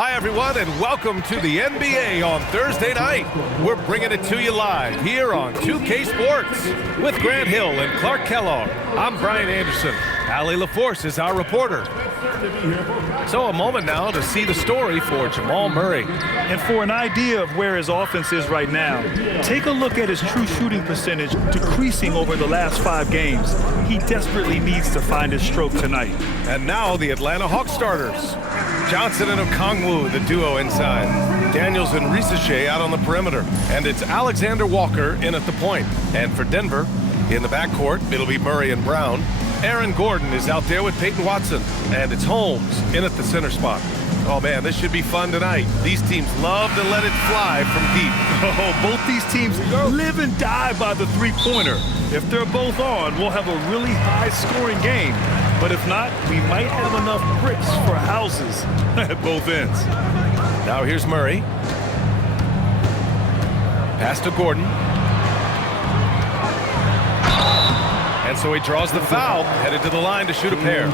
Hi, everyone, and welcome to the NBA on Thursday night. We're bringing it to you live here on 2K Sports with Grant Hill and Clark Kellogg. I'm Brian Anderson. Allie LaForce is our reporter. So a moment now to see the story for Jamal Murray. And for an idea of where his offense is right now, take a look at his true shooting percentage decreasing over the last 5 games. He desperately needs to find his stroke tonight. And now the Atlanta Hawks starters. Johnson and Okongwu, the duo inside. Daniels and Risache out on the perimeter. And it's Alexander Walker in at the point. And for Denver, in the backcourt, it'll be Murray and Brown. Aaron Gordon is out there with Peyton Watson. And it's Holmes in at the center spot. Oh, man, this should be fun tonight. These teams love to let it fly from deep. Oh, both these teams live and die by the three-pointer. If they're both on, we'll have a really high-scoring game. But if not, we might have enough bricks for houses at both ends. Now here's Murray. Pass to Gordon. And so he draws the foul, headed to the line to shoot a pair.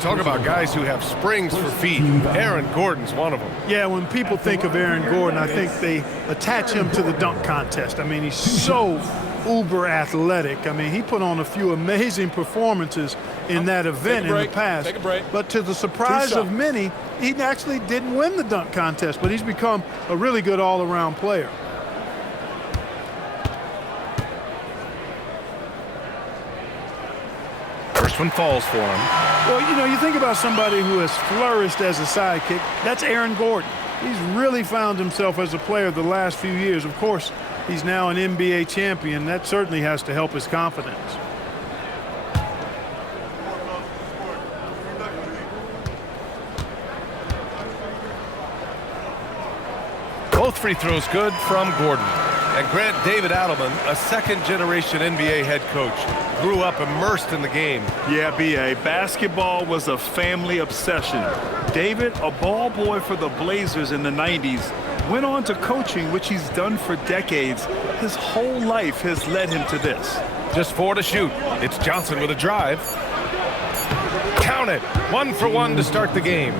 Talk about guys who have springs for feet. Aaron Gordon's one of them. Yeah, when people think of Aaron Gordon, I think they attach him to the dunk contest. I mean, he's so uber athletic. I mean, he put on a few amazing performances in that event in the past. But to the surprise of many, he actually didn't win the dunk contest, but he's become a really good all-around player. First one falls for him. Well, you know, you think about somebody who has flourished as a sidekick. That's Aaron Gordon. He's really found himself as a player the last few years. Of course, he's now an NBA champion. That certainly has to help his confidence. Both free throws good from Gordon. And Grant, David Adelman, a second-generation NBA head coach, grew up immersed in the game. Yeah, B.A., basketball was a family obsession. David, a ball boy for the Blazers in the 90s, went on to coaching, which he's done for decades. His whole life has led him to this. Just 4 to shoot. It's Johnson with a drive. Count it. 1 for 1 to start the game.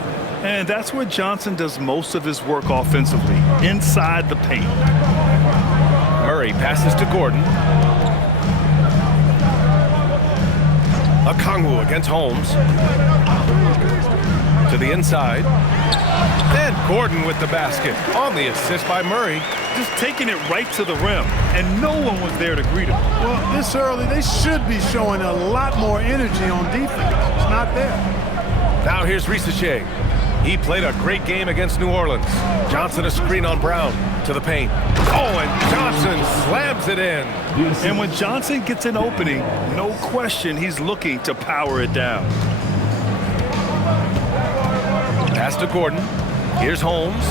And that's where Johnson does most of his work offensively, inside the paint. Murray passes to Gordon. Okongwu against Holmes. To the inside. And Gordon with the basket on the assist by Murray. Just taking it right to the rim, and no one was there to greet him. Well, this early, they should be showing a lot more energy on defense. It's not there. Now here's Risache. He played a great game against New Orleans. Johnson a screen on Brown to the paint. Oh, and Johnson slams it in. And when Johnson gets an opening, no question he's looking to power it down. Pass to Gordon. Here's Holmes.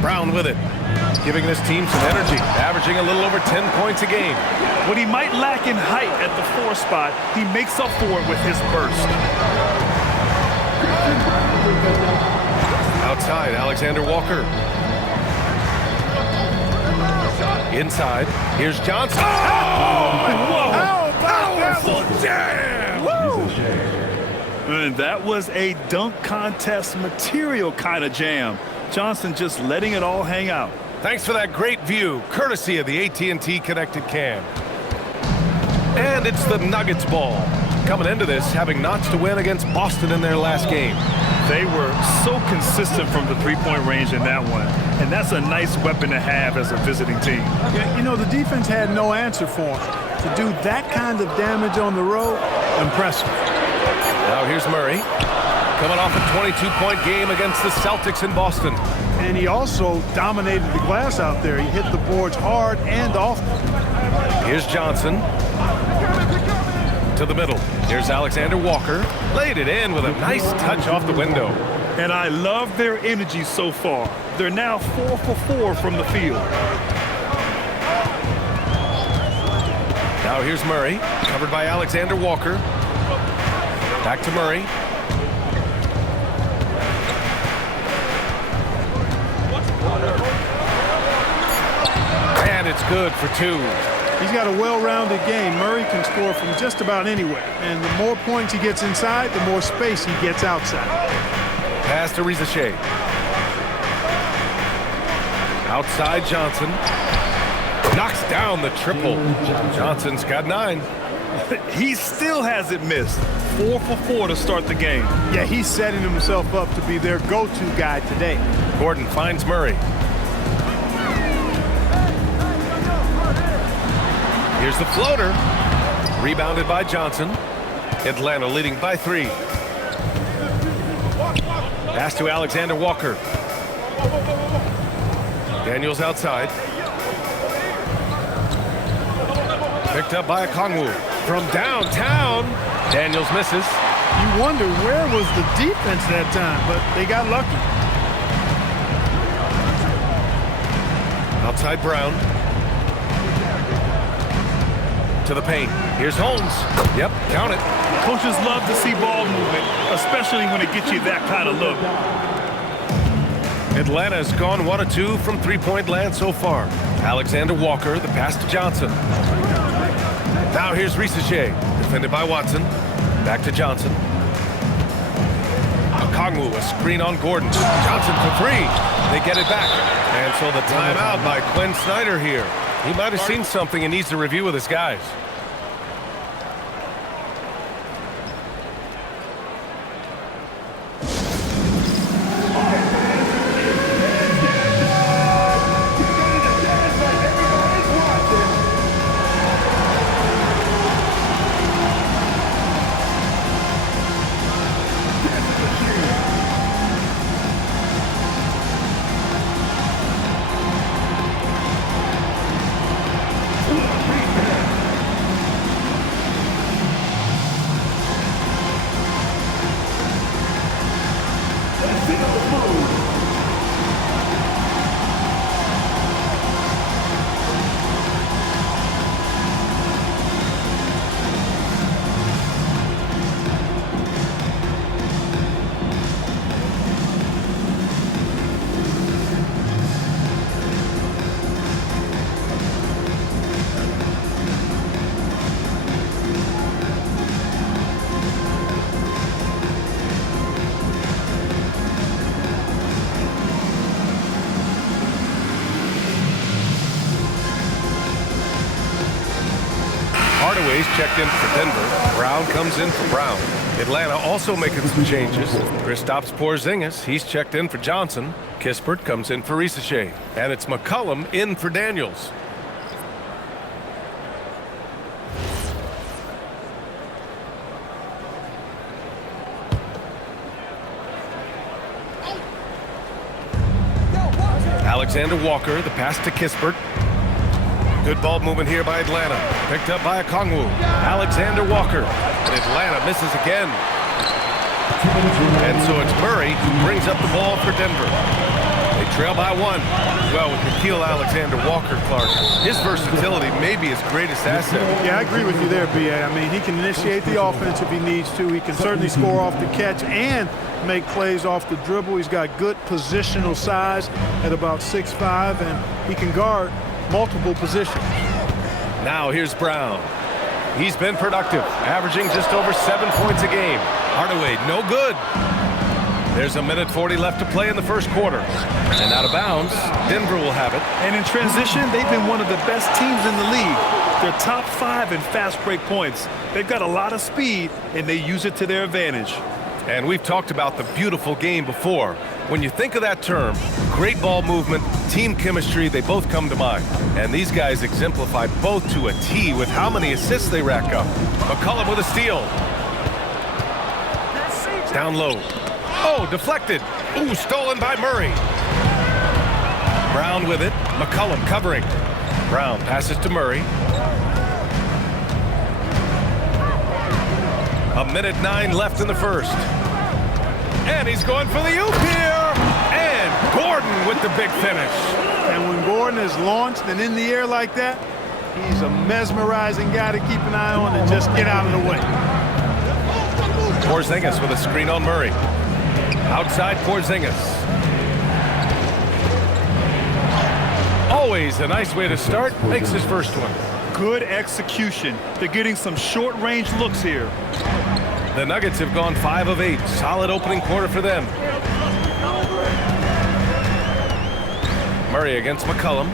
Brown with it, giving this team some energy, averaging a little over 10 points a game. What he might lack in height at the 4 spot, he makes up for it with his burst. Outside, Alexander Walker. Inside, here's Johnson. Oh! Powerful jam! And that was a dunk contest material kind of jam. Johnson just letting it all hang out. Thanks for that great view, courtesy of the AT&T Connected Cam. And it's the Nuggets ball. Coming into this, having notched a win against Boston in their last game. They were so consistent from the three-point range in that one. And that's a nice weapon to have as a visiting team. Yeah, you know, the defense had no answer for him. To do that kind of damage on the road, impressive. Now here's Murray. Coming off a 22-point game against the Celtics in Boston. And he also dominated the glass out there. He hit the boards hard and often. Here's Johnson. To the middle. Here's Alexander Walker. Laid it in with a nice touch off the window. And I love their energy so far. They're now 4 for 4 from the field. Now here's Murray. Covered by Alexander Walker. Back to Murray. And it's good for 2. He's got a well-rounded game. Murray can score from just about anywhere. And the more points he gets inside, the more space he gets outside. Pass to Risache. Outside Johnson. Knocks down the triple. Johnson's got 9. He still hasn't missed. 4 for 4 to start the game. Yeah, he's setting himself up to be their go-to guy today. Gordon finds Murray. Here's the floater. Rebounded by Johnson. Atlanta leading by 3. Pass to Alexander Walker. Daniels outside. Picked up by Okongwu. From downtown, Daniels misses. You wonder where was the defense that time, but they got lucky. Outside Brown. To the paint. Here's Holmes. Yep, count it. Coaches love to see ball movement, especially when it gets you that kind of look. Atlanta has gone 1 of 2 from three-point land so far. Alexander Walker, the pass to Johnson. Now here's Risache, defended by Watson. Back to Johnson. Okongwu, a screen on Gordon. Johnson for 3. They get it back. And so the timeout by Quinn Snyder here. He might have seen something and needs to review with his guys. Hardaway's checked in for Denver. Brown comes in for Brown. Atlanta also making some changes. Kristaps Porzingis, he's checked in for Johnson. Kispert comes in for Risache. And it's McCollum in for Daniels. Alexander Walker, the pass to Kispert. Good ball movement here by Atlanta. Picked up by Okongwu. Alexander Walker. And Atlanta misses again. And so it's Murray who brings up the ball for Denver. They trail by 1. Well, with Nickeil Alexander-Walker, Clark, his versatility may be his greatest asset. Yeah, I agree with you there, B.A. I mean, he can initiate the offense if he needs to. He can certainly score off the catch and make plays off the dribble. He's got good positional size at about 6'5", and he can guard multiple positions. Now here's Brown. He's been productive, averaging just over 7 points a game. Hardaway, no good. There's a minute 40 left to play in the first quarter. And out of bounds, Denver will have it. And in transition, they've been one of the best teams in the league. They're top 5 in fast break points. They've got a lot of speed, and they use it to their advantage. And we've talked about the beautiful game before. When you think of that term, great ball movement, team chemistry, they both come to mind. And these guys exemplify both to a T with how many assists they rack up. McCollum with a steal. Down low. Oh, deflected. Ooh, stolen by Murray. Brown with it. McCollum covering. Brown passes to Murray. A minute 9 left in the first. And he's going for the oop here. And Gordon with the big finish. And when Gordon is launched and in the air like that, he's a mesmerizing guy to keep an eye on and just get out of the way. Porzingis with a screen on Murray. Outside Porzingis. Always a nice way to start. Makes his first one. Good execution. They're getting some short-range looks here. The Nuggets have gone 5 of 8. Solid opening quarter for them. Murray against McCollum.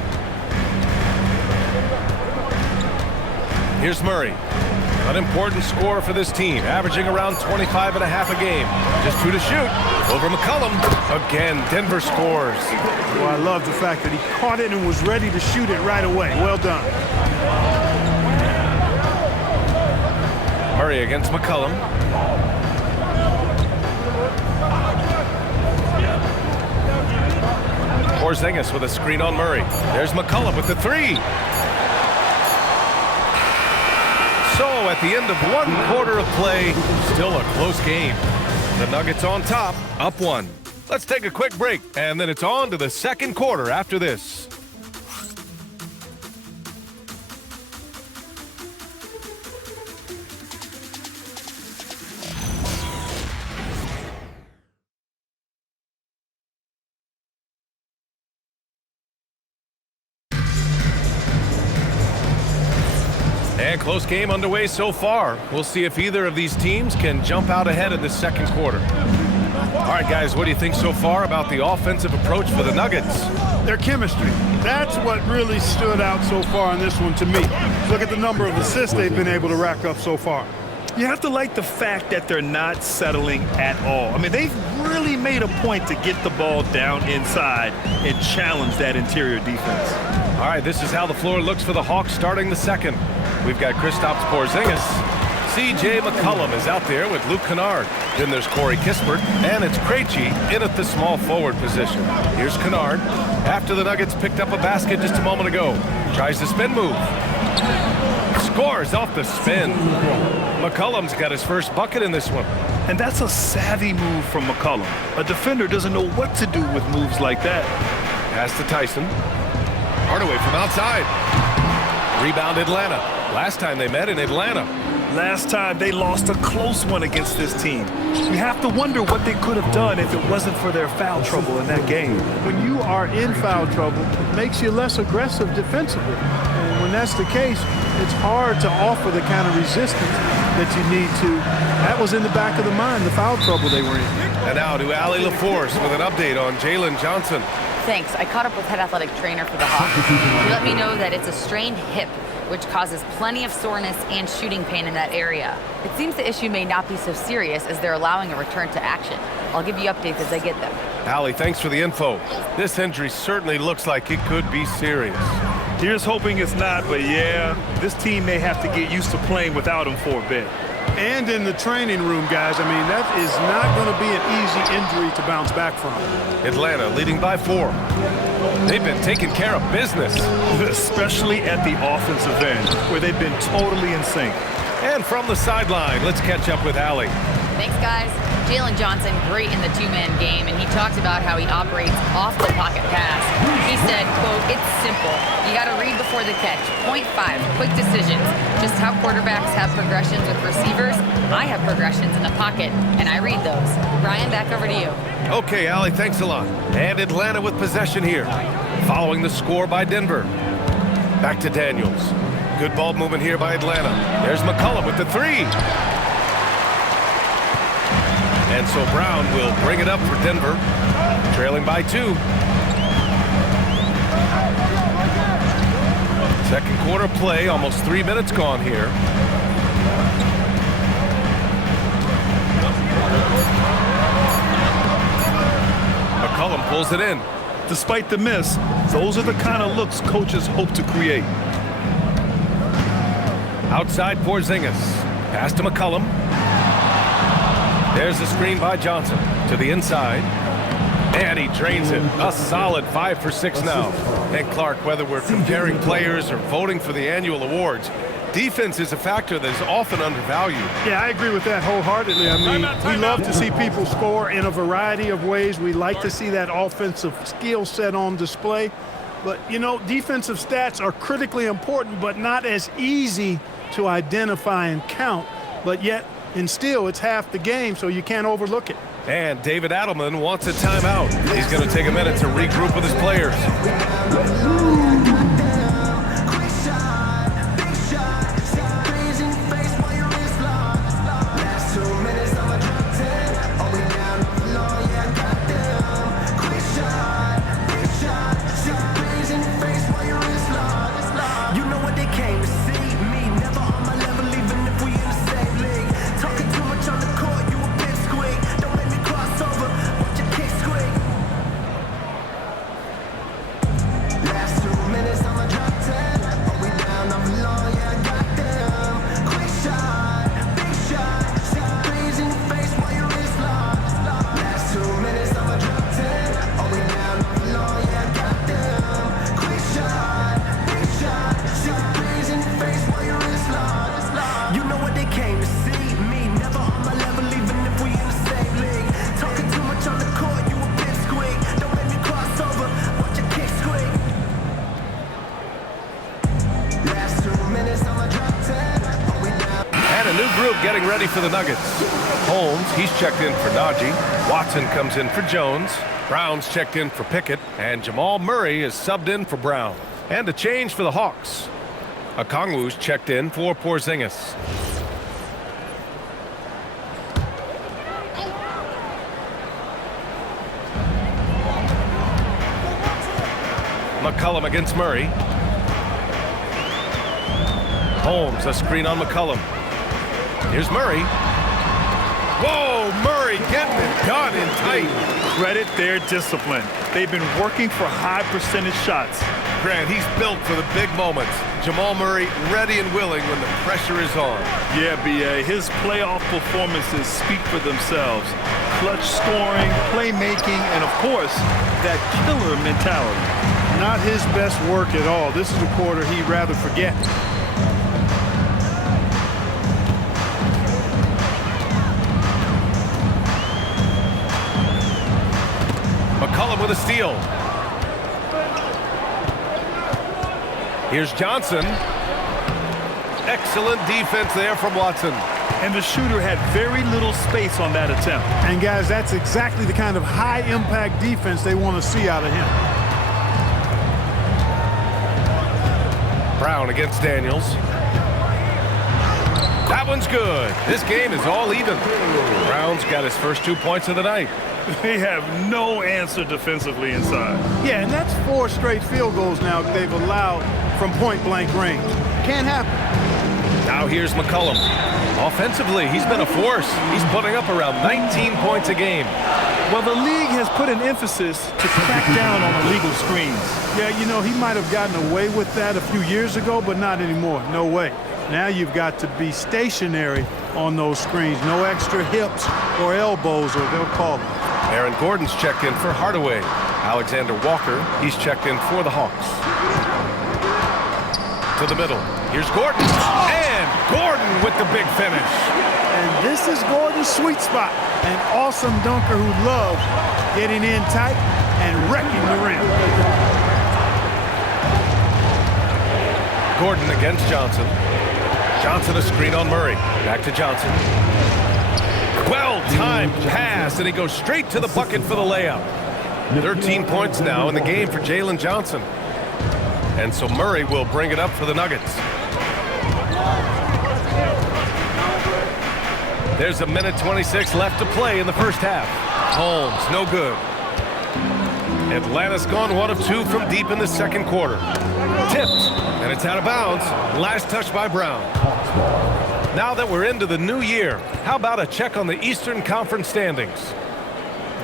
Here's Murray. An important scorer for this team, averaging around 25 and a half a game. Just 2 to shoot. Over McCollum. Again, Denver scores. Well, I love the fact that he caught it and was ready to shoot it right away. Well done. Murray against McCollum. Porzingis with a screen on Murray. There's McCollum with the 3. So at the end of 1 quarter of play, still a close game. The Nuggets on top, up 1. Let's take a quick break, and then it's on to the second quarter after this. And close game underway so far. We'll see if either of these teams can jump out ahead in the second quarter. All right, guys, what do you think so far about the offensive approach for the Nuggets? Their chemistry. That's what really stood out so far in this one to me. Look at the number of assists they've been able to rack up so far. You have to like the fact that they're not settling at all. I mean, they've really made a point to get the ball down inside and challenge that interior defense. All right, this is how the floor looks for the Hawks starting the second. We've got Kristaps Porzingis. C.J. McCollum is out there with Luke Kennard. Then there's Corey Kispert, and it's Krejci in at the small forward position. Here's Kennard. After the Nuggets picked up a basket just a moment ago. Tries the spin move. Scores off the spin. McCollum's got his first bucket in this one. And that's a savvy move from McCollum. A defender doesn't know what to do with moves like that. Pass to Tyson. Hardaway from outside. Rebound Atlanta. Last time they met in Atlanta. Last time they lost a close one against this team. You have to wonder what they could have done if it wasn't for their foul trouble in that game. When you are in foul trouble, it makes you less aggressive defensively. And when that's the case, it's hard to offer the kind of resistance that you need to. That was in the back of the mind, the foul trouble they were in. And now to Allie LaForce with an update on Jalen Johnson. Thanks. I caught up with head athletic trainer for the Hawks. He let me know that it's a strained hip, which causes plenty of soreness and shooting pain in that area. It seems the issue may not be so serious as they're allowing a return to action. I'll give you updates as I get them. Allie, thanks for the info. This injury certainly looks like it could be serious. Here's hoping it's not, but yeah, this team may have to get used to playing without him for a bit. And in the training room, guys, I mean, that is not going to be an easy injury to bounce back from. Atlanta leading by 4. They've been taking care of business. Especially at the offensive end, where they've been totally in sync. And from the sideline, let's catch up with Allie. Thanks, guys. Jalen Johnson, great in the two-man game, and he talked about how he operates off the pocket pass. He said, quote, "It's simple. You got to read before the catch. Point 5, quick decisions. Just how quarterbacks have progressions with receivers, I have progressions in the pocket, and I read those." Brian, back over to you. Okay, Allie, thanks a lot. And Atlanta with possession here, following the score by Denver. Back to Daniels. Good ball movement here by Atlanta. There's McCollum with the 3. And so Brown will bring it up for Denver, trailing by 2. Second quarter play, almost 3 minutes gone here. McCollum pulls it in. Despite the miss, those are the kind of looks coaches hope to create. Outside Porzingis. Pass to McCollum. There's the screen by Johnson to the inside. And he drains it. A solid 5 for 6 now. And Clark, whether we're comparing players or voting for the annual awards, defense is a factor that is often undervalued. Yeah, I agree with that wholeheartedly. I mean, we love to see people score in a variety of ways. We like to see that offensive skill set on display. But, you know, defensive stats are critically important, but not as easy to identify and count. But yet, and still, it's half the game, so you can't overlook it. And David Adelman wants a timeout. He's going to take a minute to regroup with his players. getting ready for the Nuggets. Holmes, he's checked in for Najee. Watson comes in for Jones. Brown's checked in for Pickett. And Jamal Murray is subbed in for Brown. And a change for the Hawks. Okongwu's checked in for Porzingis. McCollum against Murray. Holmes, a screen on McCollum. Here's Murray. Whoa, Murray getting it done in tight. Credit their discipline. They've been working for high percentage shots. Grant, he's built for the big moments. Jamal Murray ready and willing when the pressure is on. Yeah, B.A., his playoff performances speak for themselves. Clutch scoring, playmaking, and of course, that killer mentality. Not his best work at all. This is a quarter he'd rather forget. McCollum with a steal. Here's Johnson. Excellent defense there from Watson. And the shooter had very little space on that attempt. And guys, that's exactly the kind of high-impact defense they want to see out of him. Brown against Daniels. That one's good. This game is all even. Brown's got his first 2 points of the night. They have no answer defensively inside. Yeah, and that's 4 straight field goals now they've allowed from point-blank range. Can't happen. Now here's McCollum. Offensively, he's been a force. He's putting up around 19 points a game. Well, the league has put an emphasis to crack down on illegal screens. Yeah, you know, he might have gotten away with that a few years ago, but not anymore. No way. Now you've got to be stationary on those screens. No extra hips or elbows, or they'll call them. Aaron Gordon's checked in for Hardaway. Alexander Walker, he's checked in for the Hawks. To the middle. Here's Gordon. And Gordon with the big finish. And this is Gordon's sweet spot. An awesome dunker who loves getting in tight and wrecking the rim. Gordon against Johnson. Johnson a screen on Murray. Back to Johnson. Well-timed pass, and he goes straight to the bucket for the layup. 13 points now in the game for Jalen Johnson. And so Murray will bring it up for the Nuggets. There's a minute 26 left to play in the first half. Holmes, no good. Atlanta's gone 1 of 2 from deep in the second quarter. Tipped, and it's out of bounds. Last touch by Brown. Now that we're into the new year, how about a check on the Eastern Conference standings?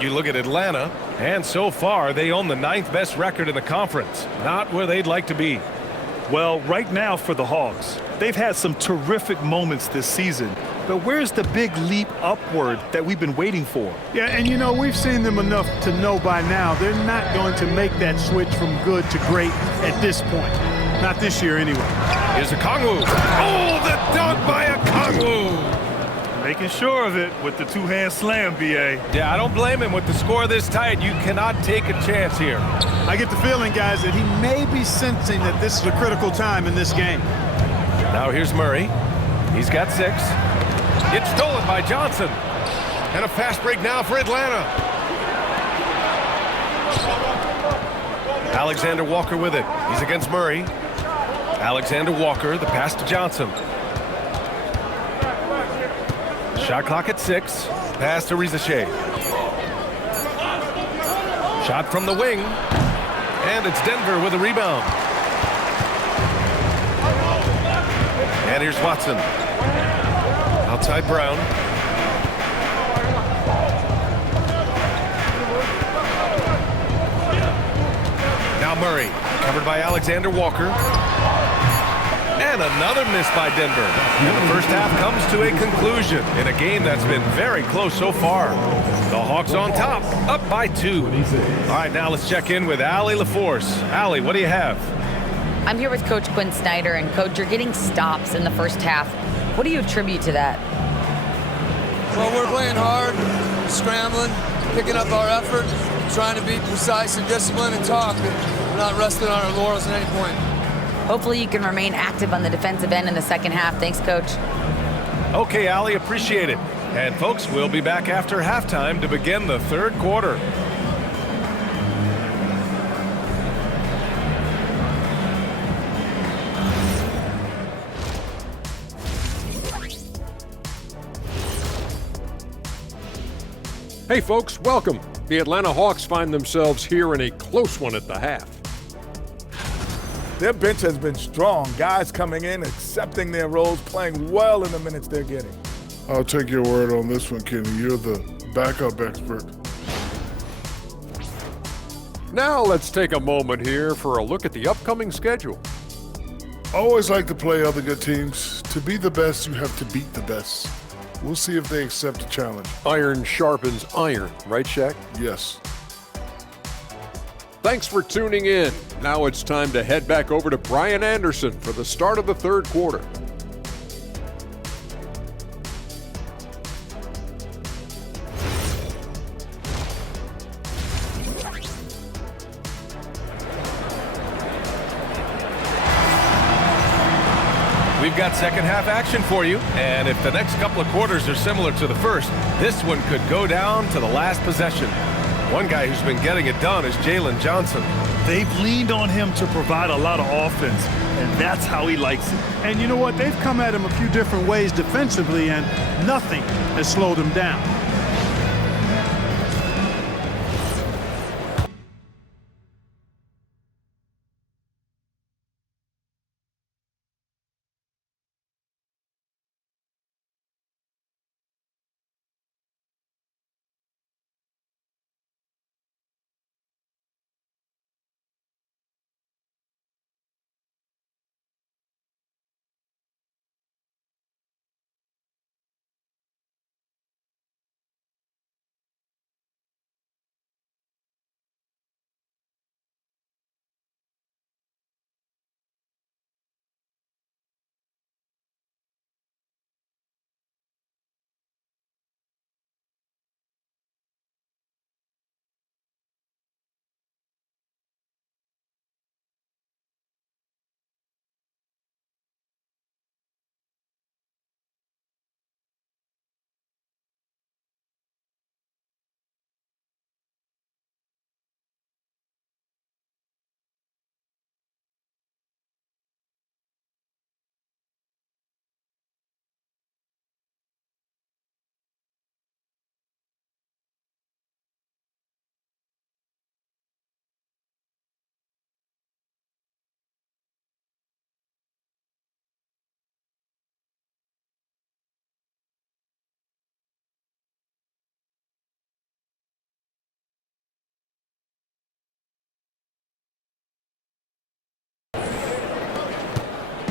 You look at Atlanta, and so far they own the 9th best record in the conference. Not where they'd like to be. Well, right now for the Hawks, they've had some terrific moments this season. But where's the big leap upward that we've been waiting for? Yeah, and you know, we've seen them enough to know by now they're not going to make that switch from good to great at this point. Not this year anyway. Here's Okongwu. Oh, the dunk by Okongwu. Making sure of it with the two-hand slam, B.A. Yeah, I don't blame him. With the score this tight, you cannot take a chance here. I get the feeling, guys, that he may be sensing that this is a critical time in this game. Now here's Murray. He's got 6. It's stolen by Johnson. And a fast break now for Atlanta. Alexander Walker with it. He's against Murray. Alexander Walker, the pass to Johnson. Shot clock at 6. Pass to Rizachet. Shot from the wing. And it's Denver with a rebound. And here's Watson. Outside Brown. Now Murray, covered by Alexander Walker. And another miss by Denver. And the first half comes to a conclusion in a game that's been very close so far. The Hawks on top, up by 2. All right, now let's check in with Allie LaForce. Allie, what do you have? I'm here with Coach Quinn Snyder, and Coach, you're getting stops in the first half. What do you attribute to that? Well, we're playing hard, scrambling, picking up our effort, trying to be precise and disciplined and talk. We're not resting on our laurels at any point. Hopefully you can remain active on the defensive end in the second half. Thanks, Coach. Okay, Allie, appreciate it. And folks, we'll be back after halftime to begin the third quarter. Hey folks, welcome. The Atlanta Hawks find themselves here in a close one at the half. Their bench has been strong. Guys coming in, accepting their roles, playing well in the minutes they're getting. I'll take your word on this one, Kenny. You're the backup expert. Now let's take a moment here for a look at the upcoming schedule. Always like to play other good teams. To be the best, you have to beat the best. We'll see if they accept the challenge. Iron sharpens iron, right, Shaq? Yes. Thanks for tuning in. Now it's time to head back over to Brian Anderson for the start of the third quarter. We've got second half action for you, and if the next couple of quarters are similar to the first, this one could go down to the last possession. One guy who's been getting it done is Jalen Johnson. They've leaned on him to provide a lot of offense, and that's how he likes it. And you know what? They've come at him a few different ways defensively, and nothing has slowed him down.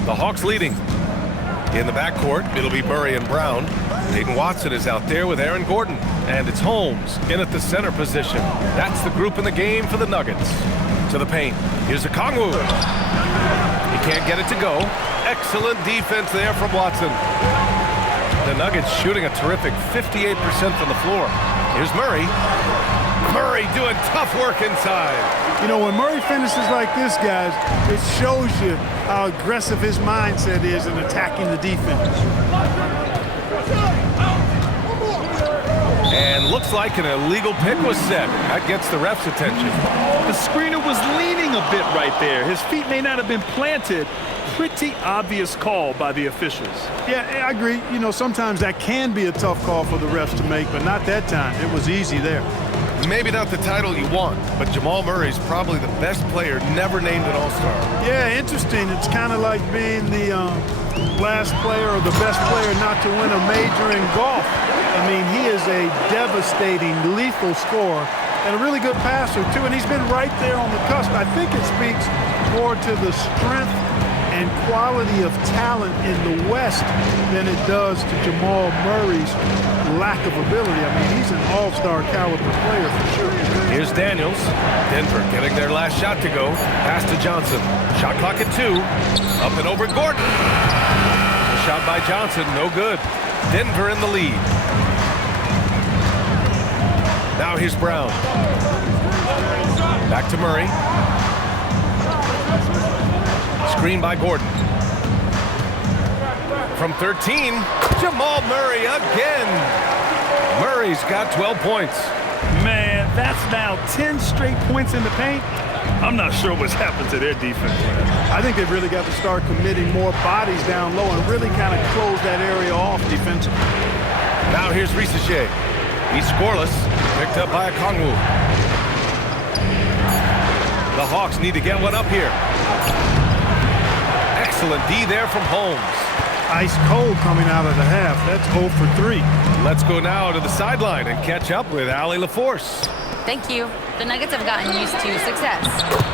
The Hawks leading. In the backcourt, it'll be Murray and Brown. Peyton Watson is out there with Aaron Gordon. And it's Holmes in at the center position. That's the group in the game for the Nuggets. To the paint. Here's Okongwu. He can't get it to go. Excellent defense there from Watson. The Nuggets shooting a terrific 58% from the floor. Here's Murray. Murray doing tough work inside. You know, when Murray finishes like this, guys, it shows you how aggressive his mindset is in attacking the defense. And looks like an illegal pick was set. That gets the ref's attention. The screener was leaning a bit right there. His feet may not have been planted. Pretty obvious call by the officials. Yeah, I agree. You know, sometimes that can be a tough call for the refs to make, but not that time. It was easy there. Maybe not the title you want, but Jamal Murray's probably the best player never named an All-Star. Yeah, interesting. It's kind of like being the last player or the best player not to win a major in golf. I mean, he is a devastating, lethal scorer and a really good passer, too, and he's been right there on the cusp. I think it speaks more to the strength and quality of talent in the West than it does to Jamal Murray's lack of ability. I mean, he's an all-star caliber player for sure. Here's Daniels. Denver getting their last shot to go. Pass to Johnson. Shot clock at 2. Up and over Gordon. Shot by Johnson, no good. Denver in the lead. Now here's Brown. Back to Murray. Screen by Gordon. from 13, Jamal Murray again. Murray's got 12 points. Man, that's now 10 straight points in the paint. I'm not sure what's happened to their defense. I think they've really got to start committing more bodies down low and really kind of close that area off defensively. Now here's Risache. He's scoreless, picked up by Okongwu. The Hawks need to get one up here. Excellent D there from Holmes. Ice cold coming out of the half. That's 0 for 3. Let's go now to the sideline and catch up with Allie LaForce. Thank you. The Nuggets have gotten used to success.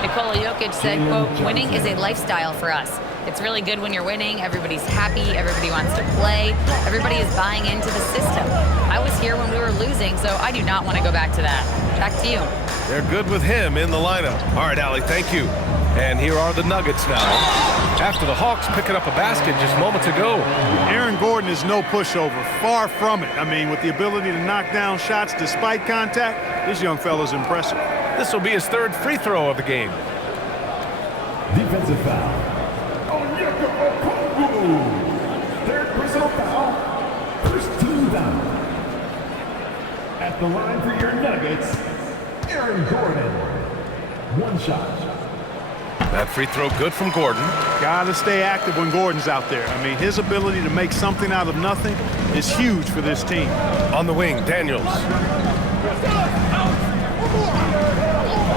Nikola Jokic said, quote, winning is a lifestyle for us. It's really good when you're winning. Everybody's happy. Everybody wants to play. Everybody is buying into the system. I was here when we were losing, so I do not want to go back to that. Back to you. They're good with him in the lineup. All right, Allie, thank you. And here are the Nuggets now. After the Hawks picking up a basket just moments ago. Aaron Gordon is no pushover. Far from it. I mean, with the ability to knock down shots despite contact, this young fella's impressive. This will be his third free throw of the game. Defensive foul. Third personal foul. First team down. At the line for your Nuggets, Aaron Gordon. One shot. That free throw good from Gordon. Got to stay active when Gordon's out there. I mean, his ability to make something out of nothing is huge for this team. On the wing, Daniels.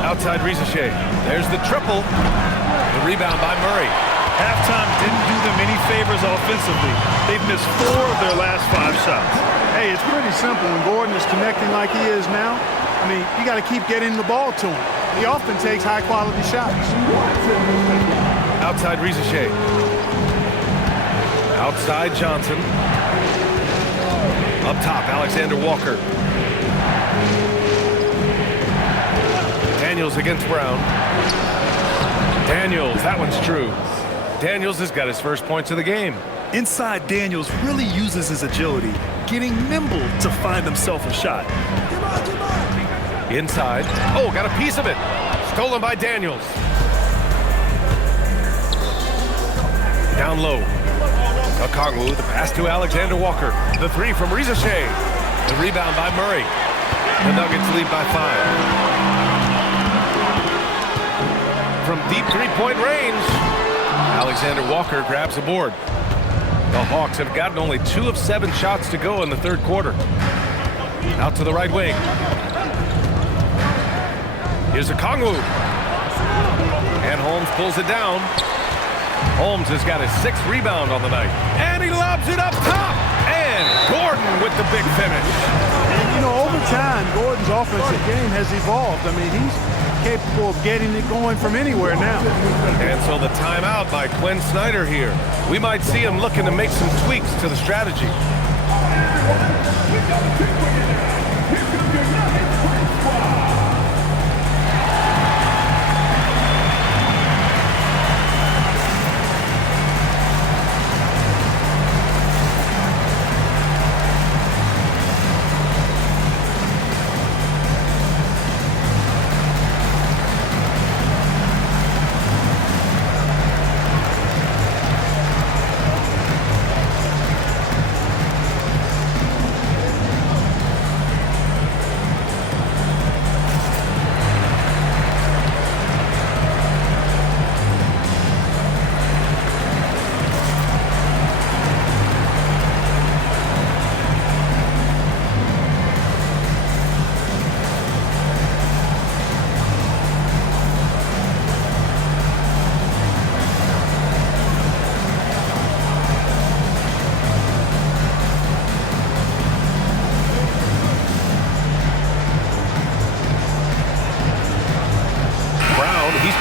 Outside Risache. There's the triple. The rebound by Murray. Halftime didn't do them any favors offensively. They've missed 4 of their last 5 shots. Hey, it's pretty simple when Gordon is connecting like he is now. I mean, you got to keep getting the ball to him. He often takes high-quality shots. Outside Risache. Outside Johnson. Up top, Alexander Walker. Daniels against Brown. Daniels, that one's true. Daniels has got his first points of the game. Inside, Daniels really uses his agility, getting nimble to find himself a shot. Inside. Oh, got a piece of it. Stolen by Daniels. Down low. Okongwu, the pass to Alexander Walker. The three from Risache. The rebound by Murray. The Nuggets lead by 5. From deep three-point range, Alexander Walker grabs the board. The Hawks have gotten only 2 of 7 shots to go in the third quarter. Out to the right wing. Here's Okongwu. And Holmes pulls it down. Holmes has got his 6th rebound on the night. And he lobs it up top. And Gordon with the big finish. And, you know, over time, Gordon's offensive game has evolved. I mean, he's capable of getting it going from anywhere now. And so the timeout by Quinn Snyder here. We might see him looking to make some tweaks to the strategy.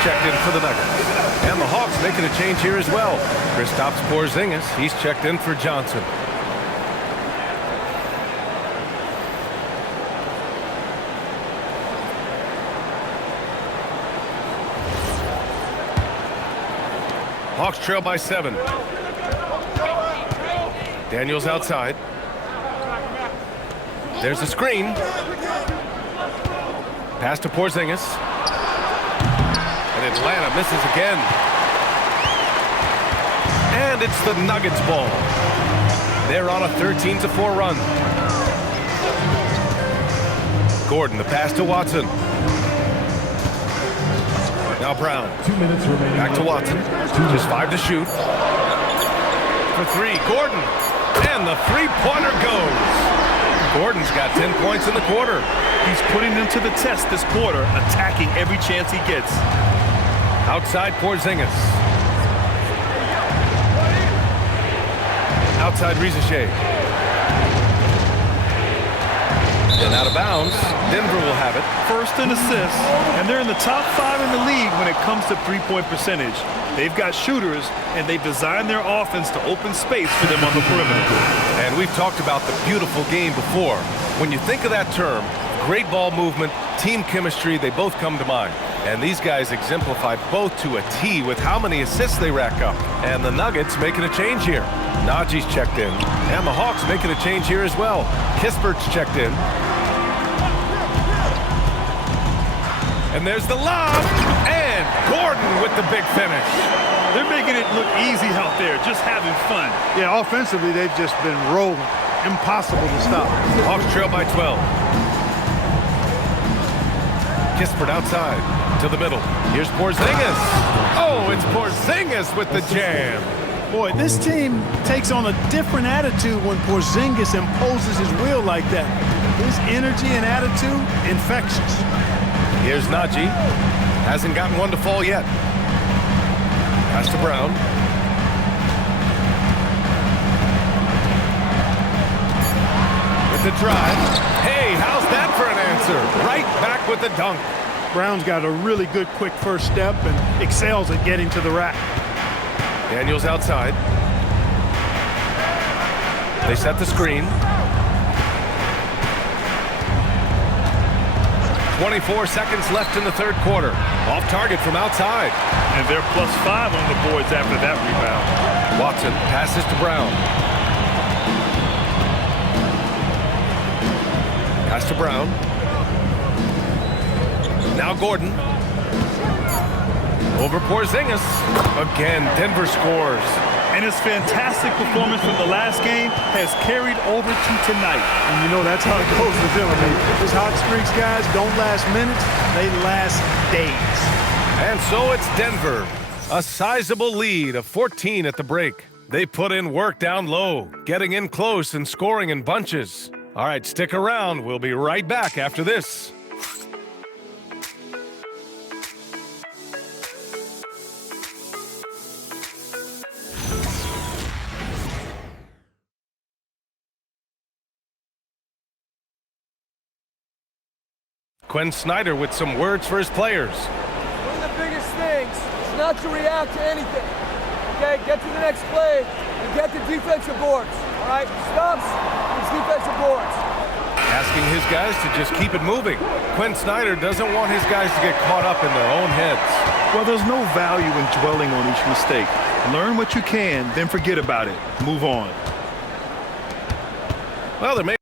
Checked in for the Nuggets. And the Hawks making a change here as well. Kristaps Porzingis, he's checked in for Johnson. Hawks trail by 7. Daniels outside. There's the screen. Pass to Porzingis. And Atlanta misses again. And it's the Nuggets ball. They're on a 13-4 run. Gordon, the pass to Watson. Now Brown. 2 minutes remaining. Back to Watson. Just 5 to shoot. For 3, Gordon. And the three-pointer goes. Gordon's got 10 points in the quarter. He's putting them to the test this quarter, attacking every chance he gets. Outside Porzingis. Outside Rizachet. And out of bounds. Denver will have it. First in assists, and they're in the top 5 in the league when it comes to three-point percentage. They've got shooters, and they've designed their offense to open space for them on the perimeter. And we've talked about the beautiful game before. When you think of that term, great ball movement, team chemistry, they both come to mind. And these guys exemplified both to a T with how many assists they rack up. And the Nuggets making a change here. Najee's checked in. And the Hawks making a change here as well. Kispert's checked in. And there's the lob. And Gordon with the big finish. They're making it look easy out there, just having fun. Yeah, offensively, they've just been rolling. Impossible to stop. Hawks trail by 12. Kispert outside to the middle. Here's Porzingis. Oh, it's Porzingis with the jam. Boy, this team takes on a different attitude when Porzingis imposes his will like that. His energy and attitude, infectious. Here's Najee. Hasn't gotten one to fall yet. Pass to Brown. With the drive. Hey, how's that for an answer? Right back with the dunk. Brown's got a really good quick first step and excels at getting to the rack. Daniels outside. They set the screen. 24 seconds left in the third quarter. Off target from outside. And they're +5 on the boards after that rebound. Watson passes to Brown. Pass to Brown. Now Gordon. Over Porzingis. Again, Denver scores. And his fantastic performance from the last game has carried over to tonight. And you know that's how it goes with him. I mean, his hot streaks, guys, don't last minutes. They last days. And so it's Denver. A sizable lead of 14 at the break. They put in work down low, getting in close and scoring in bunches. All right, stick around. We'll be right back after this. Quinn Snyder with some words for his players. One of the biggest things is not to react to anything. Okay, get to the next play and get the defensive boards. All right, stops, it's defensive boards. Asking his guys to just keep it moving. Quinn Snyder doesn't want his guys to get caught up in their own heads. Well, there's no value in dwelling on each mistake. Learn what you can, then forget about it. Move on. Well, there may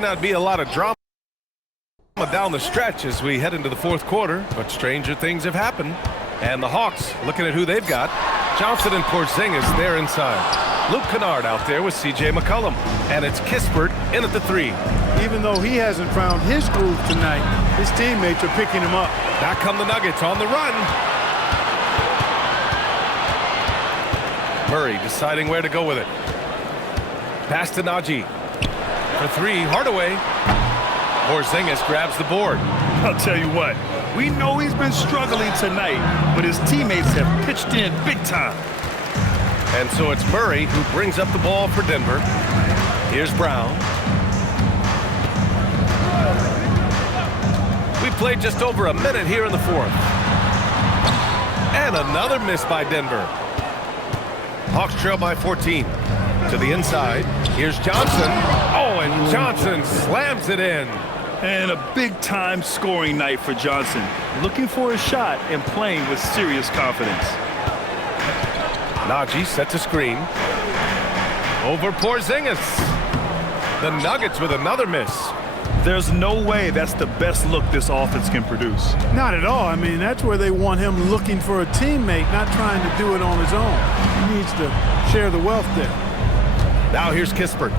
not be a lot of drama down the stretch as we head into the fourth quarter, but stranger things have happened. And the Hawks looking at who they've got. Johnson and Porzingis there inside. Luke Kennard out there with C.J. McCollum. And it's Kispert in at the 3. Even though he hasn't found his groove tonight, his teammates are picking him up. Back come the Nuggets on the run. Murray deciding where to go with it. Pass to Najee. For 3, Hardaway. Porzingis grabs the board. I'll tell you what, we know he's been struggling tonight, but his teammates have pitched in big time. And so it's Murray who brings up the ball for Denver. Here's Brown. We played just over a minute here in the fourth. And another miss by Denver. Hawks trail by 14. To the inside. Here's Johnson. Oh, and Johnson slams it in. And a big-time scoring night for Johnson. Looking for a shot and playing with serious confidence. Najee sets a screen. Over Porzingis. The Nuggets with another miss. There's no way that's the best look this offense can produce. Not at all. I mean, that's where they want him looking for a teammate, not trying to do it on his own. He needs to share the wealth there. Now here's Kispert.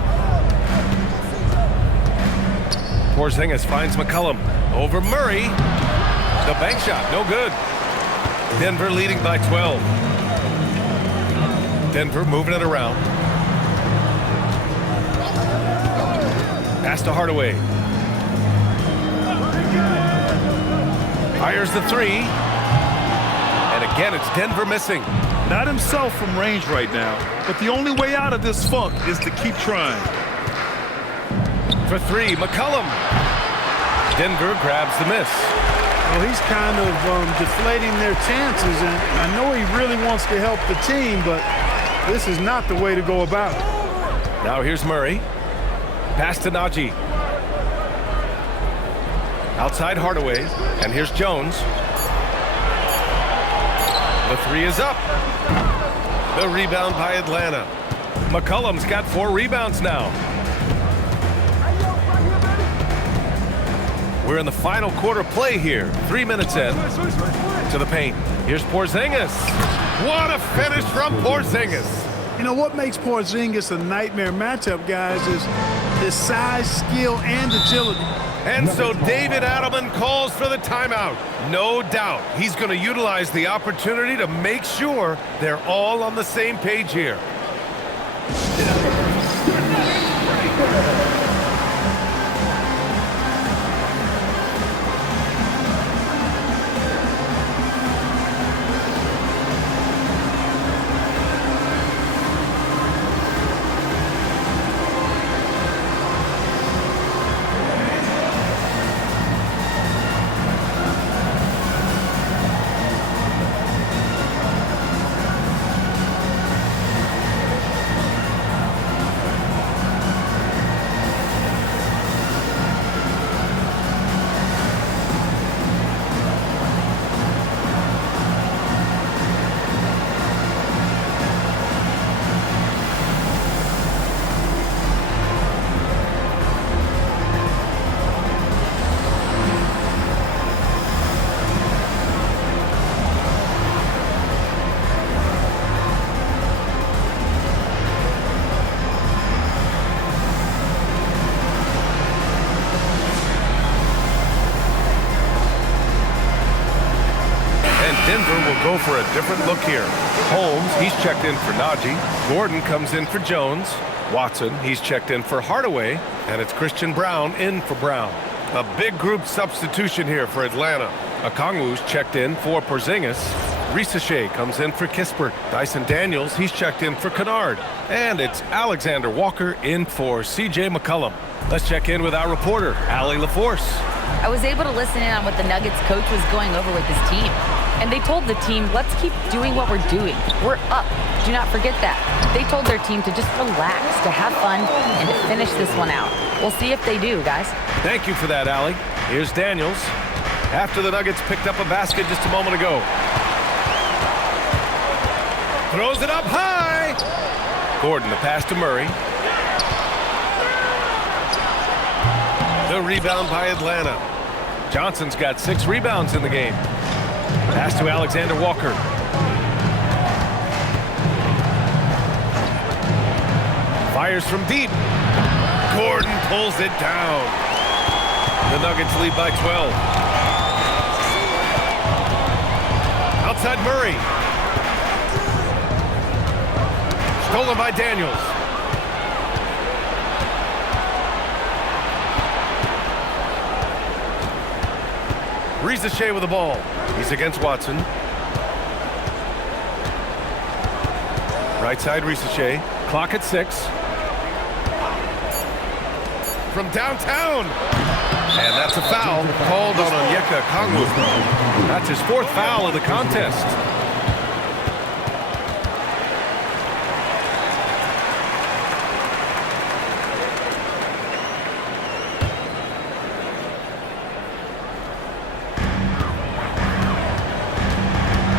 Porzingis finds McCollum. Over Murray. The bank shot, no good. Denver leading by 12. Denver moving it around. Pass to Hardaway. Fires the 3. And again, it's Denver missing. Not himself from range right now, but the only way out of this funk is to keep trying. For 3, McCollum. Denver grabs the miss. Well, he's kind of deflating their chances, and I know he really wants to help the team, but this is not the way to go about it. Now here's Murray. Pass to Najee. Outside Hardaway, and here's Jones. The 3 is up. The rebound by Atlanta. McCollum's got 4 rebounds now. We're in the final quarter play here. 3 minutes in. To the paint. Here's Porzingis. What a finish from Porzingis. You know what makes Porzingis a nightmare matchup, guys, is his size, skill, and agility. And so David Adelman calls for the timeout. No doubt he's going to utilize the opportunity to make sure they're all on the same page here. Denver will go for a different look here. Holmes, he's checked in for Najee. Gordon comes in for Jones. Watson, he's checked in for Hardaway. And it's Christian Brown in for Brown. A big group substitution here for Atlanta. Okongwu's checked in for Porzingis. Risache comes in for Kispert. Dyson Daniels, he's checked in for Kennard. And it's Alexander Walker in for C.J. McCollum. Let's check in with our reporter, Allie LaForce. I was able to listen in on what the Nuggets coach was going over with his team. And they told the team, let's keep doing what we're doing. We're up. Do not forget that. They told their team to just relax, to have fun, and to finish this one out. We'll see if they do, guys. Thank you for that, Allie. Here's Daniels. After the Nuggets picked up a basket just a moment ago. Throws it up high. Gordon, the pass to Murray. The rebound by Atlanta. Johnson's got 6 rebounds in the game. Pass to Alexander Walker. Fires from deep. Gordon pulls it down. The Nuggets lead by 12. Outside Murray. Stolen by Daniels. Risache with the ball. He's against Watson. Right side Risache. Clock at 6. From downtown. And that's a foul called on Onyeka Okongwu. That's his 4th foul of the contest.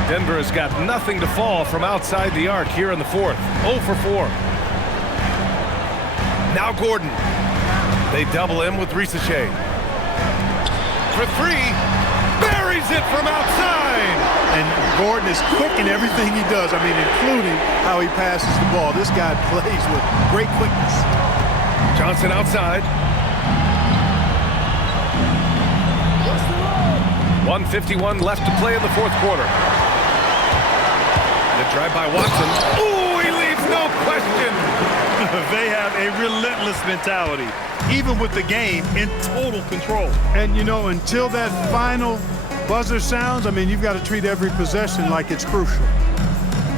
Denver has got nothing to fall from outside the arc here in the 4th. 0 for 4. Now Gordon. They double him with Risache. For 3. Buries it from outside. And Gordon is quick in everything he does. I mean, including how he passes the ball. This guy plays with great quickness. Johnson outside. 1:51 left to play in the 4th quarter. The drive by Watson. Ooh, he leaves no question. They have a relentless mentality, even with the game in total control. And, you know, until that final buzzer sounds, I mean, you've got to treat every possession like it's crucial.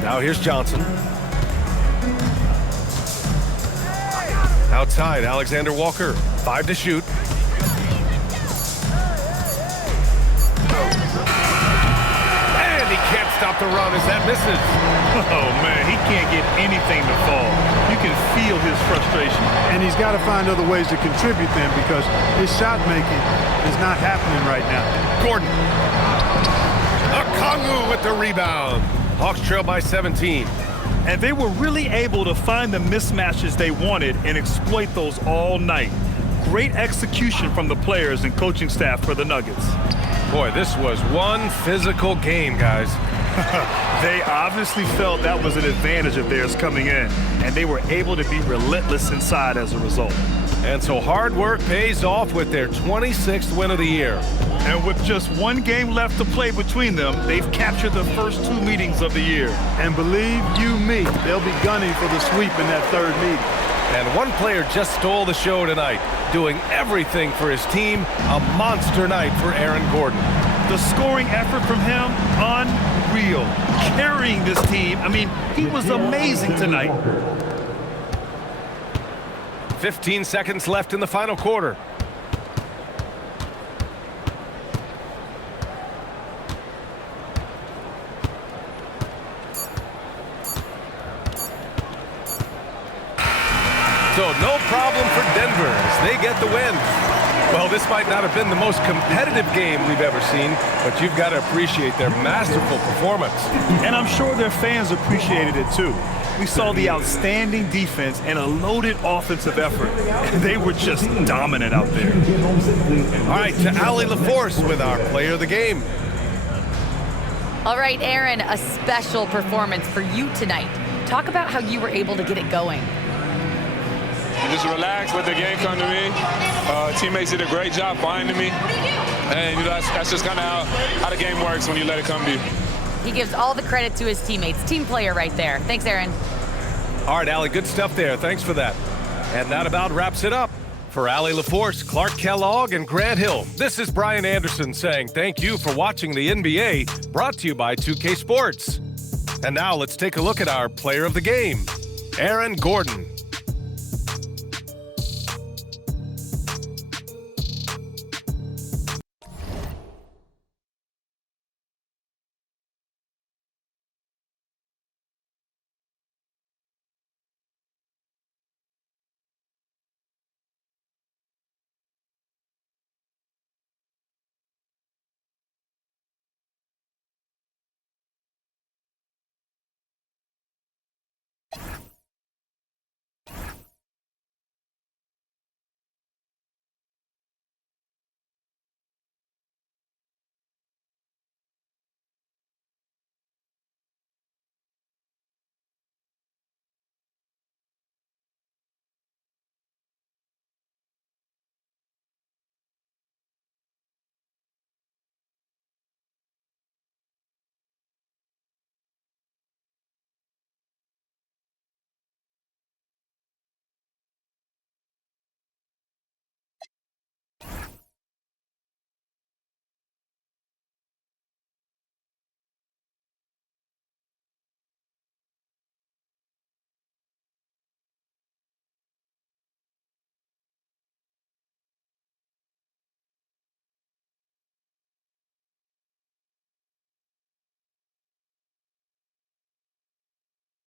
Now here's Johnson. Outside, Alexander Walker. 5 to shoot. Stop the run as that misses. Oh, man, he can't get anything to fall. You can feel his frustration. And he's got to find other ways to contribute then because his shot making is not happening right now. Gordon. Okongwu with the rebound. Hawks trail by 17. And they were really able to find the mismatches they wanted and exploit those all night. Great execution from the players and coaching staff for the Nuggets. Boy, this was one physical game, guys. They obviously felt that was an advantage of theirs coming in, and they were able to be relentless inside as a result. And so hard work pays off with their 26th win of the year. And with just 1 game left to play between them, they've captured the first 2 meetings of the year. And believe you me, they'll be gunning for the sweep in that 3rd meeting. And one player just stole the show tonight, doing everything for his team. A monster night for Aaron Gordon. The scoring effort from him, unreal. Carrying this team, I mean, he was amazing tonight. 15 seconds left in the final quarter. So no problem for Denver as they get the win. Well, this might not have been the most competitive game we've ever seen, but you've got to appreciate their masterful performance. And I'm sure their fans appreciated it too. We saw the outstanding defense and a loaded offensive effort. They were just dominant out there. All right, to Allie LaForce with our player of the game. All right, Aaron, a special performance for you tonight. Talk about how you were able to get it going. Just relax, let the game come to me. Teammates did a great job finding me. And you know, that's just kind of how the game works when you let it come to you. He gives all the credit to his teammates. Team player right there. Thanks, Aaron. All right, Allie, good stuff there. Thanks for that. And that about wraps it up. For Allie LaForce, Clark Kellogg, and Grant Hill, this is Brian Anderson saying thank you for watching the NBA, brought to you by 2K Sports. And now let's take a look at our player of the game, Aaron Gordon.